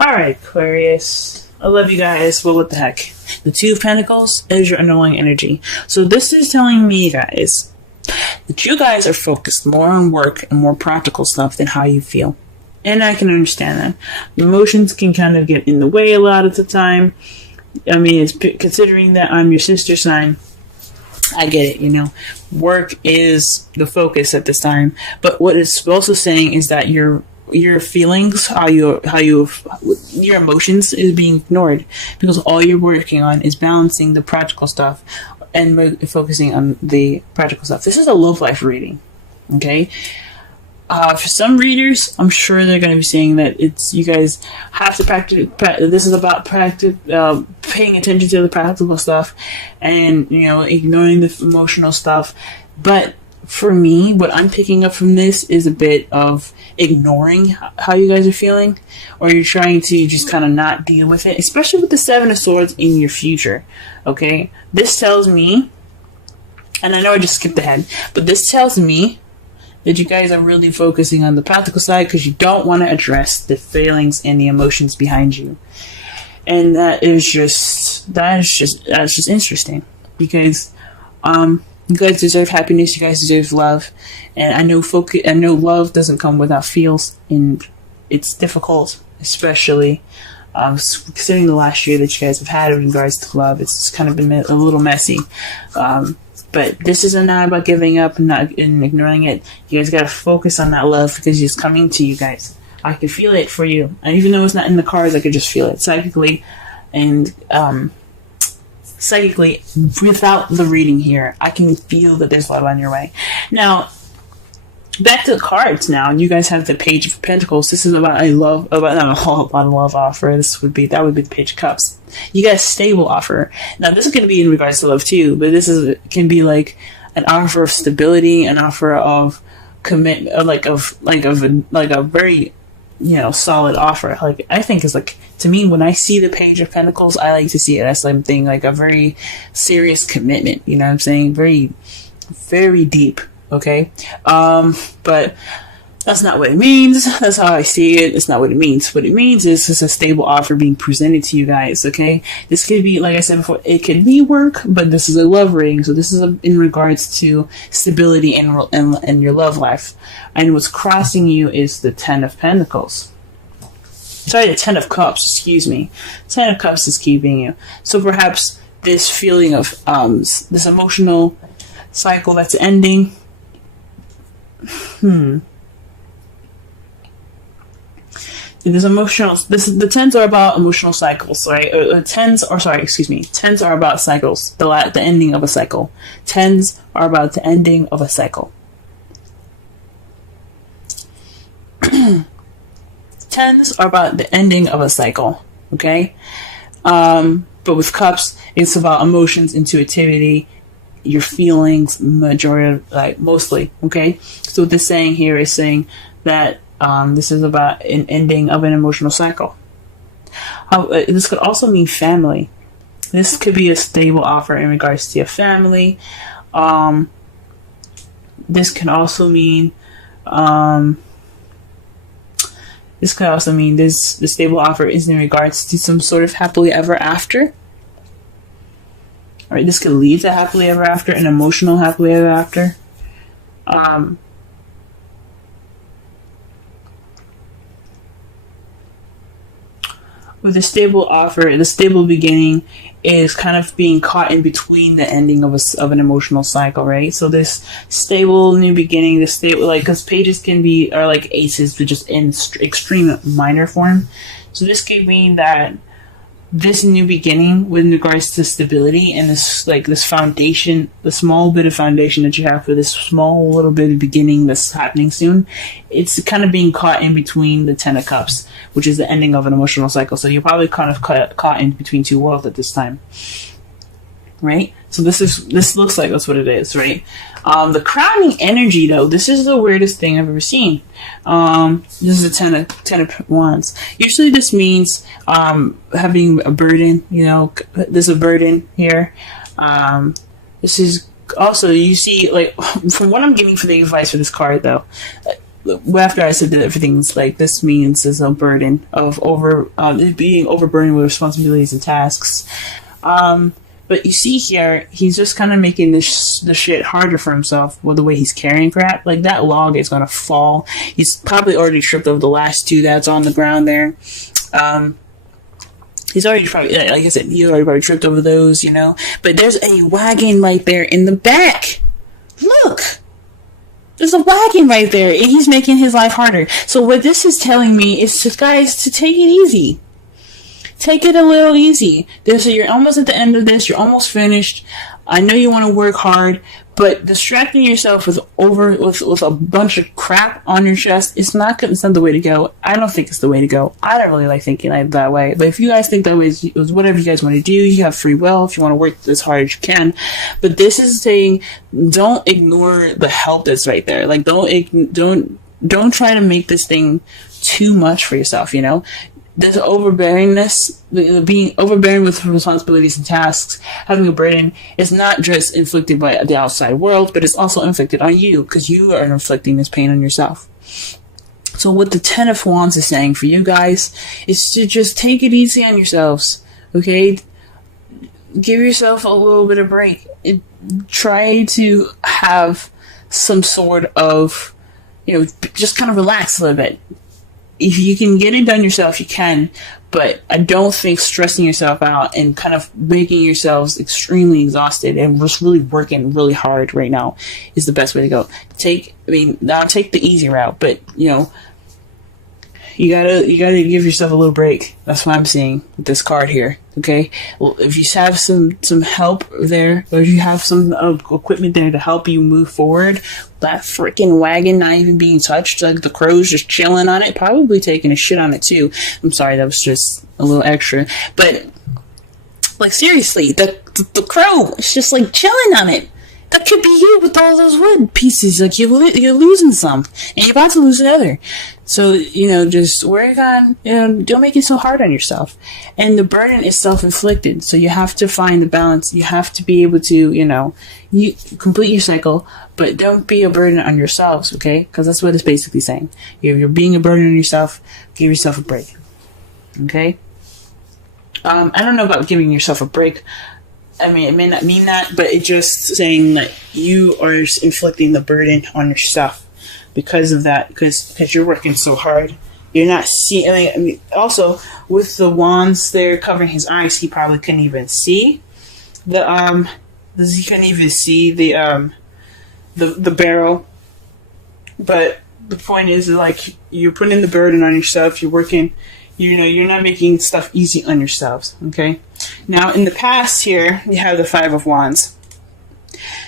Alright, Aquarius. I love you guys. Well, what the heck? The Two of Pentacles is your underlying energy. So this is telling me, guys, that you guys are focused more on work and more practical stuff than how you feel. And I can understand that. Emotions can kind of get in the way a lot of the time. I mean, considering that I'm your sister sign, I get it, you know. Work is the focus at this time. But what it's also saying is that your feelings, your emotions is being ignored, because all you're working on is balancing the practical stuff and focusing on the practical stuff. This is a love life reading, okay? For some readers, I'm sure they're going to be saying that you guys have to practice. This is about paying attention to the practical stuff, and ignoring the emotional stuff. But for me, what I'm picking up from this is a bit of ignoring how you guys are feeling, or you're trying to just kind of not deal with it, especially with the Seven of Swords in your future. Okay, this tells me, and I know I just skipped ahead, but this tells me that you guys are really focusing on the practical side because you don't want to address the feelings and the emotions behind you. And that's just interesting, because you guys deserve happiness, you guys deserve love, and I know love doesn't come without feels, and it's difficult, especially considering the last year that you guys have had in regards to love. It's kind of been a little messy. But this isn't not about giving up and ignoring it. You guys gotta focus on that love, because it's coming to you guys. I can feel it for you. And even though it's not in the cards, I could just feel it psychically. And psychically, without the reading here, I can feel that there's love on your way. Now, back to the cards now. You guys have the Page of Pentacles. This is about a love offer. That would be the Page of Cups. You got a stable offer. Now, this is going to be in regards to love too, but this can be like an offer of stability, an offer of commitment, like a very solid offer. Like, I think it's like, to me, when I see the Page of Pentacles, I like to see it as something like a very serious commitment. You know what I'm saying? Very, very deep. Okay, but that's not what it means. That's how I see it. It's not what it means. What it means is it's a stable offer being presented to you guys. Okay, this could be, like I said before, it could be work, but this is a love reading, so this is in regards to stability and your love life. And what's crossing you is the Ten of Pentacles. Sorry, the Ten of Cups. Excuse me. Ten of Cups is keeping you. So perhaps this feeling of this emotional cycle that's ending. The tens are about emotional cycles, right? Tens are about cycles. The ending of a cycle. Tens are about the ending of a cycle. Tens are about the ending of a cycle. Okay, but with cups, it's about emotions, intuitivity, your feelings, mostly. Okay, so what this saying here is saying that this is about an ending of an emotional cycle. This could also mean family. This could be a stable offer in regards to your family. This can also mean the stable offer is in regards to some sort of happily ever after. Alright, this could lead to happily ever after, an emotional happily ever after. With the stable offer, the stable beginning is kind of being caught in between the ending of an emotional cycle, right? So this stable new beginning, the stable, because pages are like aces, but just in extreme minor form. So this could mean that this new beginning with regards to stability and this foundation, the small bit of foundation that you have for this small little bit of beginning that's happening soon, it's kind of being caught in between the Ten of Cups, which is the ending of an emotional cycle. So you're probably kind of caught in between two worlds at this time, right? So this looks like that's what it is, right? The crowning energy, though, this is the weirdest thing I've ever seen. This is a ten of Wands. Usually this means having a burden. There's a burden here. This is also, you see, like, from what I'm getting for the advice for this card, though, after I said that everything's like this means is a burden of being overburdened with responsibilities and tasks. But you see here, he's just kind of making the shit harder for himself with the way he's carrying crap. Like, that log is going to fall. He's probably already tripped over the last two that's on the ground there. He's already probably, like I said, he already probably tripped over those, you know. But there's a wagon right there in the back. Look! There's a wagon right there, and he's making his life harder. So what this is telling me is, guys, to take it easy. Take it a little easy. So you're almost at the end of this. You're almost finished. I know you want to work hard, but distracting yourself with a bunch of crap on your chest, it's not the way to go. I don't think it's the way to go. I don't really like thinking that way. But if you guys think that way, it's whatever you guys want to do. You have free will if you want to work as hard as you can. But this is saying, don't ignore the help that's right there. Like, don't try to make this thing too much for yourself, you know? This overbearingness, being overbearing with responsibilities and tasks, having a burden, is not just inflicted by the outside world, but it's also inflicted on you, because you are inflicting this pain on yourself. So what the Ten of Wands is saying for you guys is to just take it easy on yourselves, okay? Give yourself a little bit of break. Try to have some sort of, just kind of relax a little bit. If you can get it done yourself, you can, but I don't think stressing yourself out and kind of making yourselves extremely exhausted and just really working really hard right now is the best way to go. Now take the easy route, but you gotta give yourself a little break. That's what I'm seeing with this card here. Okay, well, if you have some help there, or if you have some equipment there to help you move forward, that freaking wagon not even being touched, like the crow's just chilling on it, probably taking a shit on it too. I'm sorry, that was just a little extra, but like seriously, the crow is just like chilling on it. That could be you with all those wood pieces. Like you're losing some, and you're about to lose another. So just work on. Don't make it so hard on yourself. And the burden is self-inflicted. So you have to find the balance. You have to be able to, you complete your cycle, but don't be a burden on yourselves. Okay, because that's what it's basically saying. If you're being a burden on yourself, give yourself a break. Okay. I don't know about giving yourself a break. I mean, it may not mean that, but it's just saying that you are inflicting the burden on yourself because of that, because you're working so hard. You're not seeing. I mean, also with the wands there covering his eyes, he probably couldn't even see the barrel. But the point is, like, you're putting the burden on yourself. You're working. You're not making stuff easy on yourselves. Okay. Now, in the past here, you have the Five of Wands.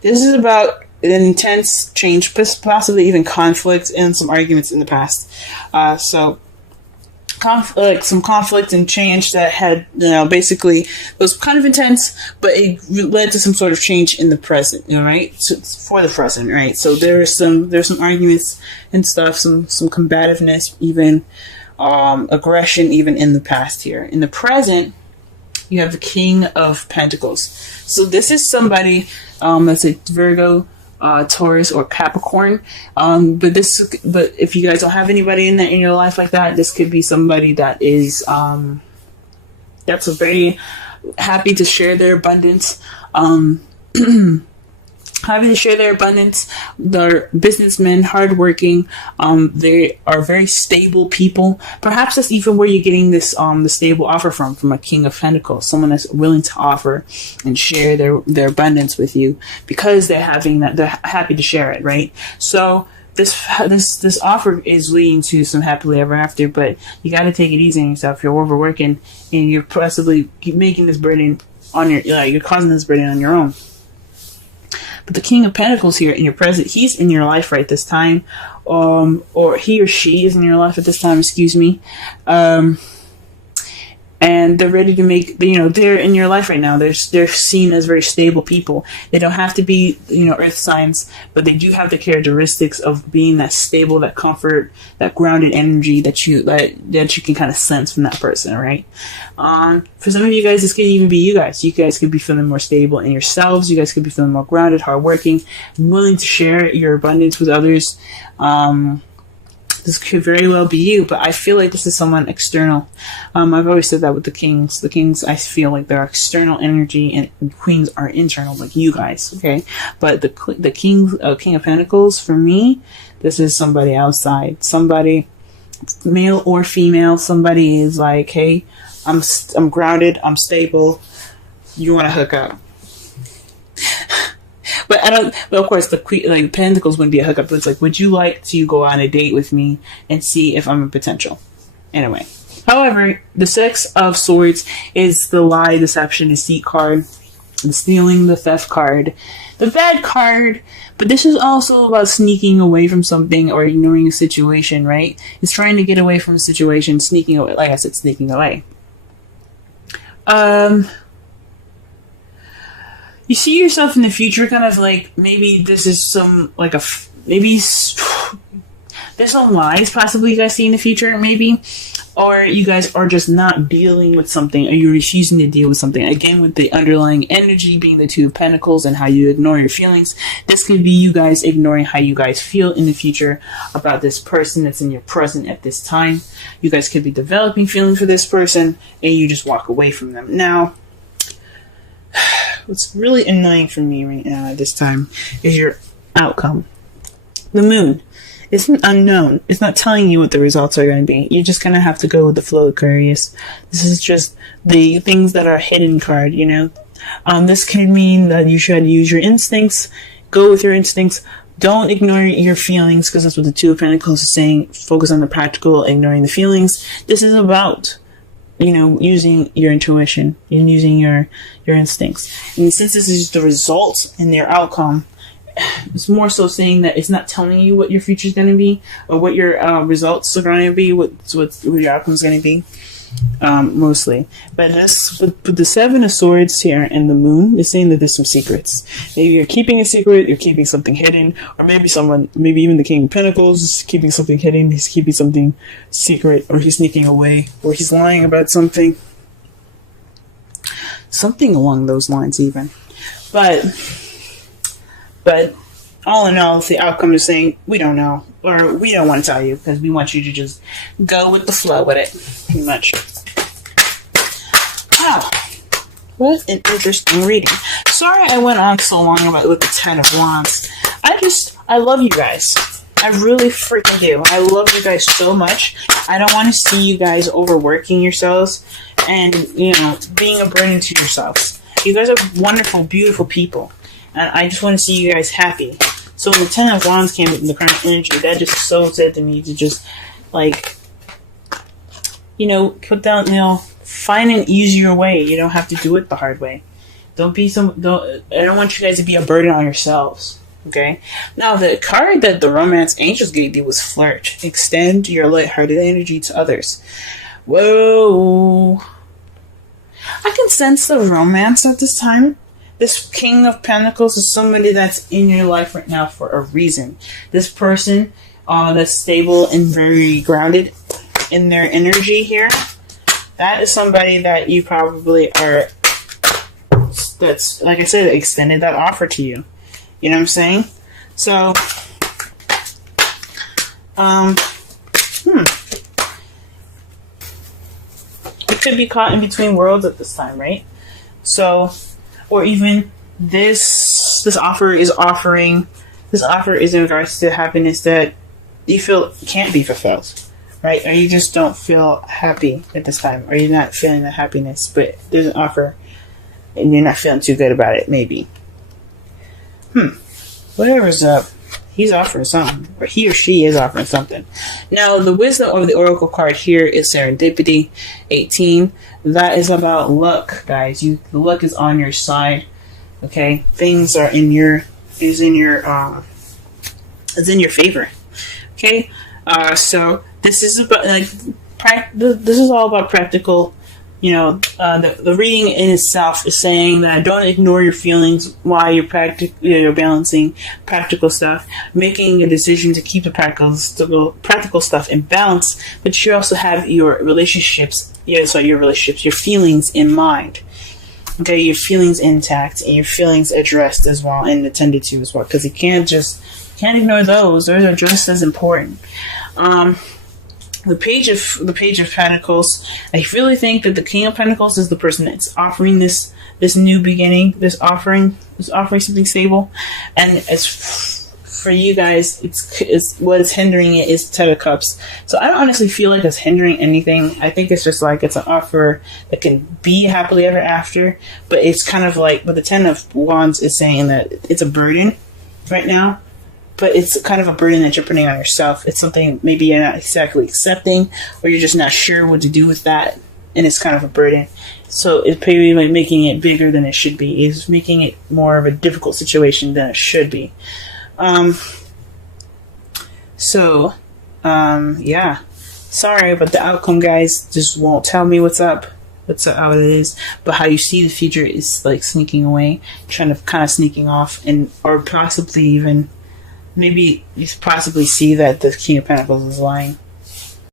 This is about an intense change, possibly even conflict and some arguments in the past. Some conflict and change that had, basically was kind of intense, but it led to some sort of change in the present, right? So, for the present, right? So there's some arguments and stuff, some combativeness, even aggression, even in the past here. In the present, you have the King of Pentacles. So this is somebody that's a Virgo, Taurus, or Capricorn. But if you guys don't have anybody in your life like that, this could be somebody that is that's very happy to share their abundance. Happy to share their abundance. They're businessmen, hardworking. They are very stable people. Perhaps that's even where you're getting this the stable offer from a King of Pentacles, someone that's willing to offer and share their abundance with you because they're happy to share it, right? So this offer is leading to some happily ever after, but you got to take it easy on yourself. You're overworking and you're possibly making this burden on you're causing this burden on your own. But the King of Pentacles here in your present, he's in your life right this time, or he or she is in your life at this time, excuse me, and they're ready to make, they're in your life right now. They're seen as very stable people. They don't have to be, earth signs, but they do have the characteristics of being that stable, that comfort, that grounded energy that you can kind of sense from that person, right? For some of you guys, this could even be you guys. You guys could be feeling more stable in yourselves. You guys could be feeling more grounded, hardworking, willing to share your abundance with others. This could very well be you, but I feel like this is someone external. I've always said that with the kings. The kings, I feel like they're external energy, and queens are internal, like you guys, okay? But the king of pentacles, for me, this is somebody outside. Somebody, male or female, somebody is like, hey, I'm grounded, I'm stable, you want to hook up. But I don't. But of course, the queen, like pentacles, wouldn't be a hookup. But it's like, would you like to go on a date with me and see if I'm a potential? Anyway, however, the Six of Swords is the lie, deception, deceit card, the stealing, the theft card, the bad card. But this is also about sneaking away from something or ignoring a situation. Right? It's trying to get away from a situation, sneaking away. Like I said, sneaking away. You see yourself in the future, kind of like maybe this is some like maybe there's some lies possibly you guys see in the future, maybe, or you guys are just not dealing with something, or you're refusing to deal with something. Again, with the underlying energy being the Two of Pentacles and how you ignore your feelings, this could be you guys ignoring how you guys feel in the future about this person that's in your present at this time. You guys could be developing feelings for this person, and you just walk away from them. Now, what's really annoying for me right now at this time is your outcome. The moon. It's unknown. It's not telling you what the results are going to be. You're just going to have to go with the flow, Aquarius. This is just the things that are hidden card, you know. This could mean that you should use your instincts. Go with your instincts. Don't ignore your feelings, because that's what the Two of Pentacles is saying. Focus on the practical, ignoring the feelings. This is about, you know, using your intuition and using your instincts. And since this is the results and their outcome, it's more so saying that it's not telling you what your future is going to be or what your results are going to be, what your outcome is going to be, mostly. But this, with the Seven of Swords here and the Moon, is saying that there's some secrets. Maybe you're keeping a secret, you're keeping something hidden, or maybe even the King of Pentacles is keeping something hidden, he's keeping something secret, or he's sneaking away, or he's lying about something. Something along those lines even. But all in all, the outcome is saying, we don't know, or we don't want to tell you, because we want you to just go with the flow with it, pretty much. Wow. What an interesting reading. Sorry I went on so long with the Ten of Wands. I love you guys. I really freaking do. I love you guys so much. I don't want to see you guys overworking yourselves and, you know, being a burden to yourselves. You guys are wonderful, beautiful people. And I just want to see you guys happy. So when the Ten of Wands came in the current energy, that just so said to me to just, like, you know, put down, you know, find an easier way. You don't have to do it the hard way. I don't want you guys to be a burden on yourselves. Okay? Now, the card that the Romance Angels gave you was Flirt. Extend your lighthearted energy to others. Whoa. I can sense the romance at this time. This King of Pentacles is somebody that's in your life right now for a reason. This person that's stable and very grounded in their energy here, that is somebody that you probably are, that's, like I said, extended that offer to you. You know what I'm saying? So, it could be caught in between worlds at this time, right? So, or even this offer is in regards to happiness that you feel can't be fulfilled, right? Or you just don't feel happy at this time, or you're not feeling the happiness, but there's an offer and you're not feeling too good about it, maybe. Whatever's up, he's offering something, or he or she is offering something. Now, the wisdom of the Oracle card here is Serendipity 18. That is about luck, guys. The luck is on your side. Okay, things are in your favor. Okay, so this is about this is all about practical. You know, the reading in itself is saying that don't ignore your feelings while you're balancing practical stuff, making a decision to keep the practical stuff in balance, but you also have your your feelings in mind. Okay, your feelings intact and your feelings addressed as well and attended to as well, because you can't ignore those. Those are just as important. The Page of Pentacles. I really think that the King of Pentacles is the person that's offering this new beginning, this offering something stable, and as for you guys, it's what is hindering it is the Ten of Cups. So I don't honestly feel like it's hindering anything. I think it's just like it's an offer that can be happily ever after, but it's kind of like, but the Ten of Wands is saying that it's a burden right now, but it's kind of a burden that you're putting on yourself. It's something maybe you're not exactly accepting, or you're just not sure what to do with that, and it's kind of a burden. So it's probably like making it bigger than it should be. It's making it more of a difficult situation than it should be. Yeah. Sorry, but the outcome, guys, just won't tell me what's up. That's how it is. But how you see the future is like sneaking away, kind of sneaking off, or possibly even, maybe you possibly see that the King of Pentacles is lying.